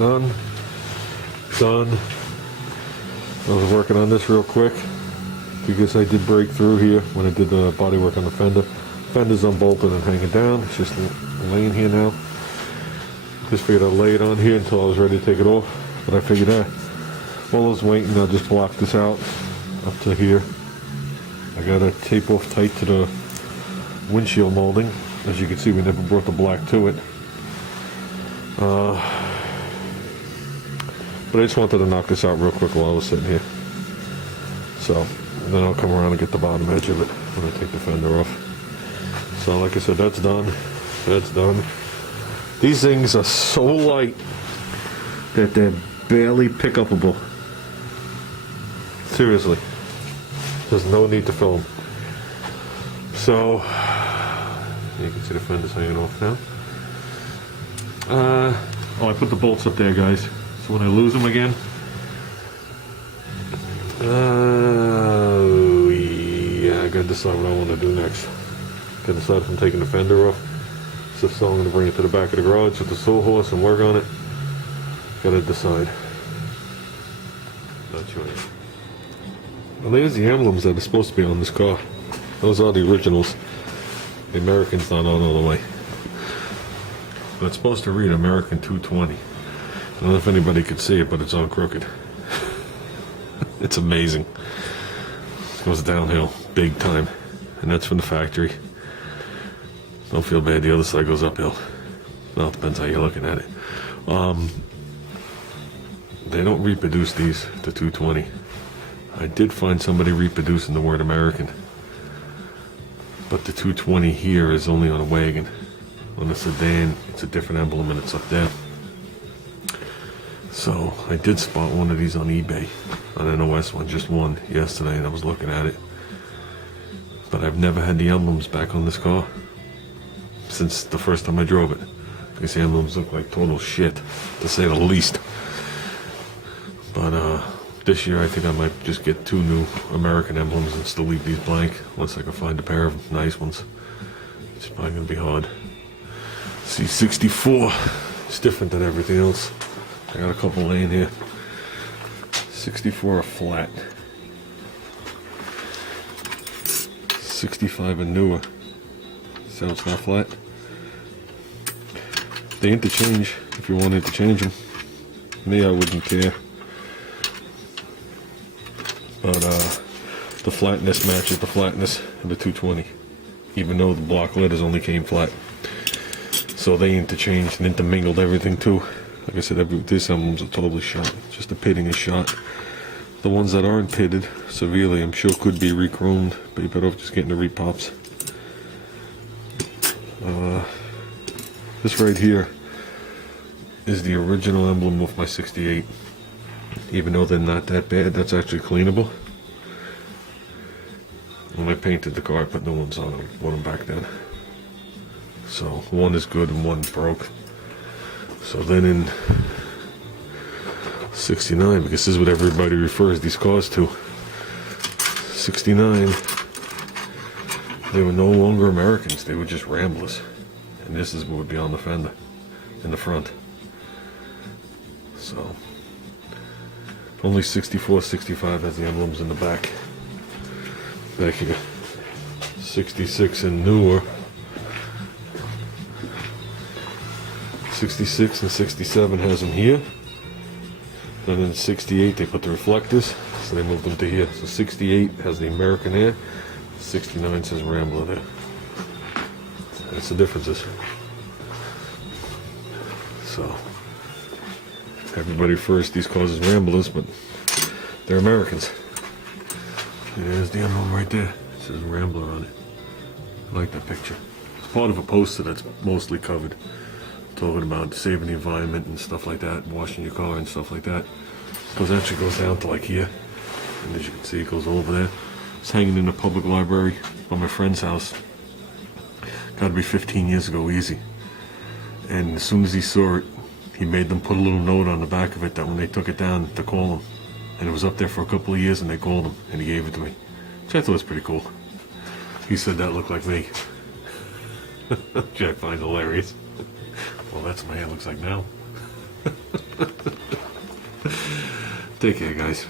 Done. Done. I was working on this real quick because I did break through here when I did the body work on the fender. Fender's unbolted and hanging down. It's just laying here now. Just figured I'd lay it on here until I was ready to take it off. But I figured while I was waiting, I'll just block this out up to here. I got to tape off tight to the windshield molding. As you can see, we never brought the black to it. But I just wanted to knock this out real quick while I was sitting here. So then I'll come around and get the bottom edge of it when I take the fender off. So like I said, that's done. That's done. These things are so light that they're barely pick-upable. Seriously. There's no need to film. So you can see the fender's hanging off now. I put the bolts up there, guys. So when I lose them again, yeah, I gotta decide what I want to do next. Gotta decide if I'm taking the fender off. So I'm gonna bring it to the back of the garage with the sawhorse and work on it. Gotta decide. Not sure yet. Well, there's the emblems that are supposed to be on this car. Those are the originals. The American's not on all the way. But it's supposed to read American 220. I don't know if anybody could see it, but it's on crooked. It's amazing. It goes downhill big time. And that's from the factory. Don't feel bad, the other side goes uphill. Well, it depends how you're looking at it. They don't reproduce these to 220. I did find somebody reproducing the word American. But the 220 here is only on a wagon. On the sedan, it's a different emblem and it's up there. So I did spot one of these on eBay, on an OS one, just one yesterday, and I was looking at it. But I've never had the emblems back on this car since the first time I drove it. These emblems look like total shit, to say the least. But this year I think I might just get 2 new American emblems and still leave these blank, unless I can find a pair of nice ones. It's probably gonna be hard. C64, it's different than everything else. I got a couple laying here. 64 are flat. 65 and newer. So it's not flat. They interchange if you want to interchange them. Me, I wouldn't care. But the flatness matches the flatness of the 220. Even though the block letters only came flat. So they interchanged and intermingled everything too. Like I said, these emblems are totally shot. Just the pitting is shot. The ones that aren't pitted severely, I'm sure could be re-chromed, but you better off just getting the repops. This right here is the original emblem of my 68. Even though they're not that bad, that's actually cleanable. When I painted the car, I put new ones on them, put them back then. So one is good and one broke. So then in 69, because this is what everybody refers these cars to, 69, they were no longer Americans, they were just Ramblers. And this is what would be on the fender, in the front. So, only 64, 65 has the emblems in the back. Back here, 66 and newer. 66 and 67 has them here. And then 68 they put the reflectors, so they moved them to here. So 68 has the American Air, 69 says Rambler there. That's the differences. So everybody refers these cars as Ramblers, but they're Americans. There's the emblem right there. It says Rambler on it. I like that picture. It's part of a poster that's mostly covered, talking about saving the environment and stuff like that, washing your car and stuff like that. It actually goes down to like here, and as you can see, it goes over there. It's hanging in the public library by my friend's house. Gotta be 15 years ago, easy. And as soon as he saw it, he made them put a little note on the back of it that when they took it down to call him. And it was up there for a couple of years and they called him and he gave it to me. Which I thought was pretty cool. He said that looked like me. Which I find hilarious. Well, that's what my hair looks like now. Take care, guys.